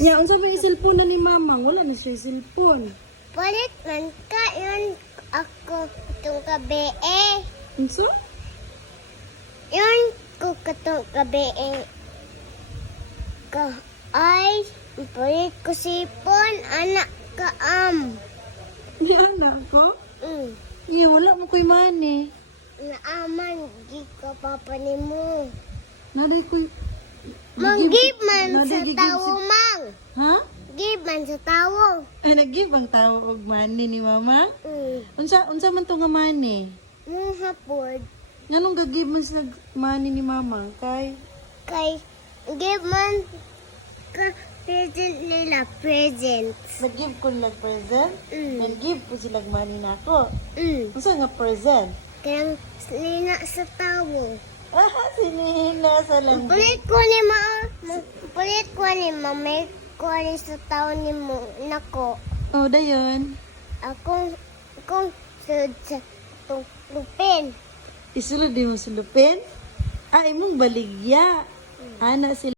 Ya, unsa may cellphone na ni mama? Wala ni siya cellphone. Palit man ka yun ako itong gabi eh. Unsa? Yun ko katong gabi eh. Ay, palit ko sipon, anak ka Di anak ko? Mm. Iya, wala mo ko'y money. Naaman, di ka papa ni mo. Naday ko'y... Mag-give man naday sa gigib tao, si- mang. Ha? Give man sa tao. Ay, nag-give ang tao og money ni mama? Mm. Unsa man to nga money? Nung hapon, Nganong gag-give man sila money ni mama? Kay... kay give man ka present nila, present. Nag-give ko nila present? Mm. Nag-give ko sila money na ako. Mm. Unsa nga present? Kaya lina sa tao. Ah, sinihina sa lang. Palit ko ni ma, palit ko ni ma, may ko ni sa tao ni mo, nako. Oh, dayon. Akong sa itong lupin. Isulod din mo sa lupin? Ah, imong baligya. Ana sila.